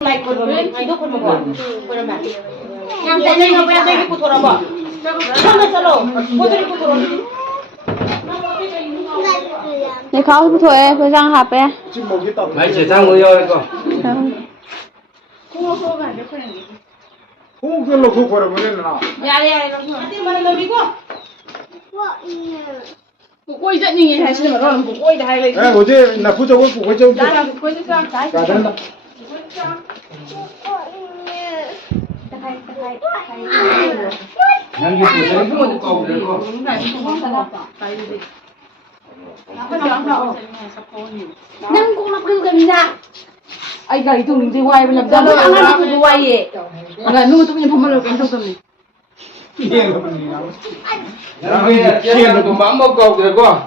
Like con mình 이거 con 먹어. 그러면 그냥 내가 그냥 내가 돌아봐. 처음에 살아. 모델이 돌아. Để khó cái thôi cứ răng hạp ấy. Mấy chỉ sang người ơi con. Không cái lô thuốc vào bên nào. 야야야. 어디 말을 넘기고? quay dậy nhìn hay xem mà nó làm quay là hay lên. 어제 나 부족을 보고 좀. Đã quay cho sao? 가든다. Nhanh như thế không cầu được con. Đúng này không có sao đâu. Tại vì Nang kung napagod na. ai gầy tôi mình đi quay bây giờ Ano ang ano ko duway eh. ngày lúc tôi nhìn không bao giờ cái thông tin Kia nó cũng bám bao cầu được con.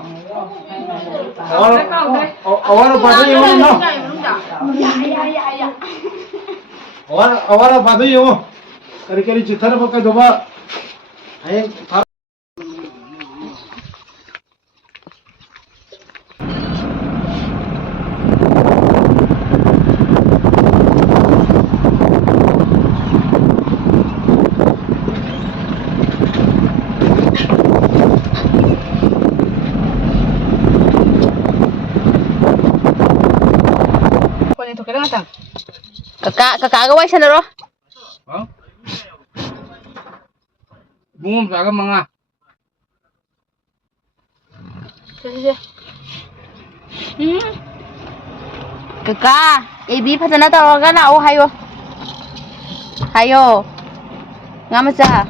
어와라 받아요 너. 어와라 받아요. 그렇게 지타를 바꿔 줘봐. 아예 quay thuộc cái đó thằng Kakagawa siya na ro. Hả? Buông ra cái măng à? Kaka, AB pa na tawagan na. Oh, hayo. Hayo. Nga masa.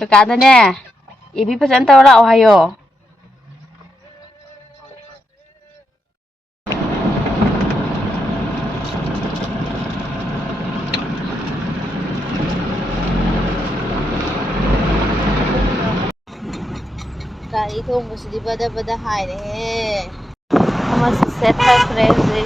Kaka na ne. AB pa na tawagan. Oh, hayo. Kali thong mo di bada hai ne. Mas set hai crazy.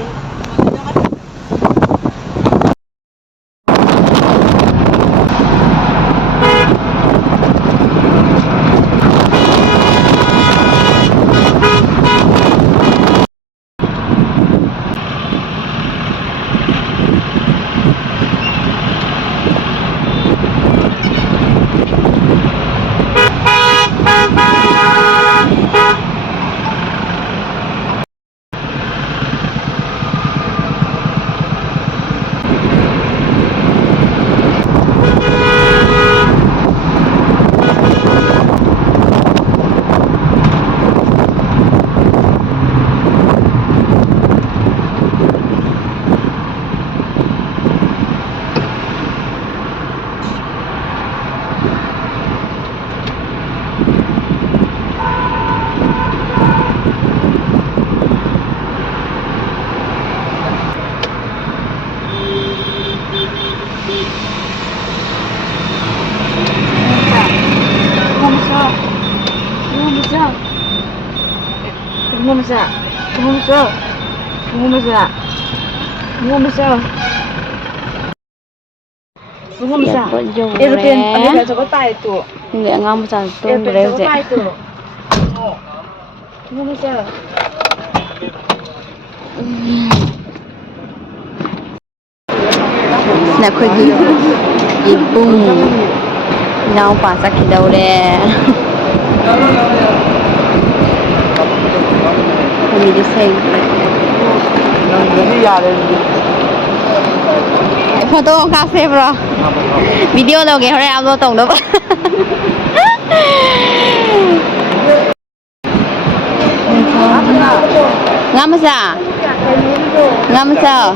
Aeroplane anh phải cho có tay tụ. Hindi nga masa to Aeroplane cho có crazy. tay tụ. Không biết sao. Na khoi ibung. Now pa sa kidaw re. Kami di sempre. Photo cafe bro. Video đâu kìa, hồi nãy upload tổng đâu. Ngắm sao? Ngắm sao?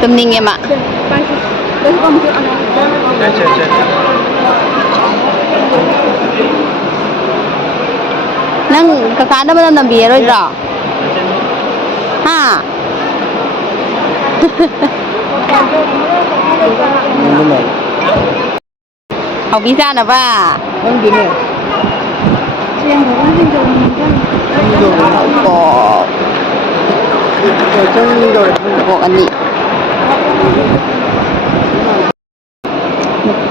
Tâm ninh em ạ. Nang kakanda ba ng biro ito? Ha? Học visa na ba? Vâng đúng rồi. Xem có cái gì Opo. Opo kani.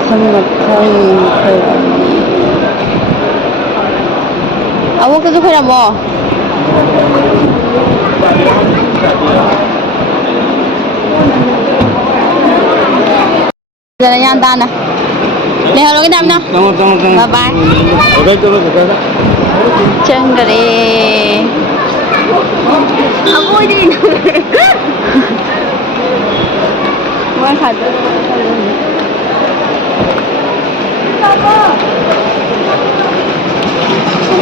Matang Awak tu kaya mo? Giờ là ta nè. Để hồi cái đâm nó. Bye bye. Chân cái đi. Vui đi. Quan thật.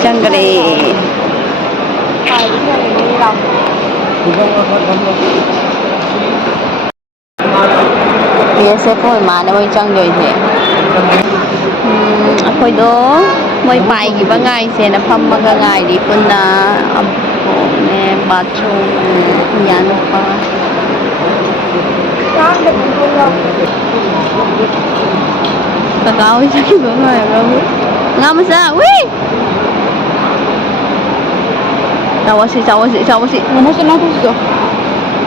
Chân cái đi. BSF hồi mà nó mới chân rồi thế. Hồi đó mới bài cái băng ngày sẽ là phẩm băng ngày đi pun na nè bà chú nhà nó pa. Tất cả ơi chắc cái băng ngày rồi. Ngắm sao? Ui. Chào chị. Nó sẽ nói thôi.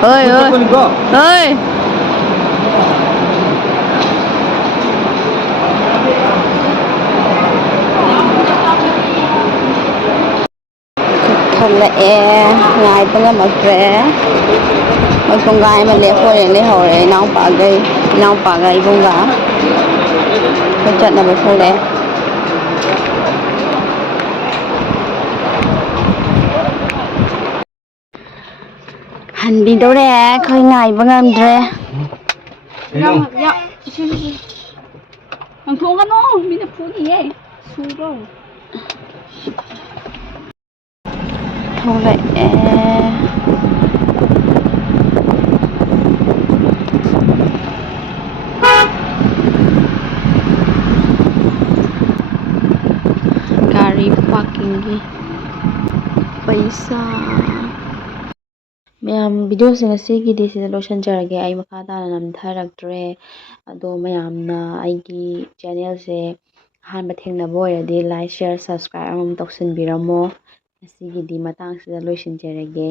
Ơi. Ơi. Thật là ngài tôi là một trẻ một con gái mà lẽ phơi lẽ hồi đấy nóng bả gầy vùng gà cái trận là một phơi lẽ hành đi đâu đấy khơi ngài vâng em đấy thằng thua cái nó mình là phú gì vậy xui đâu thôi vậy gari parking gi paisa mayam video sing asigidi sida lotion jarage ai makha dana namtharaktre ado mayamna aigi channel se hanba thengnaba oiradi like share subscribe amam toksinbiramo asigidi matang sida loishinjarage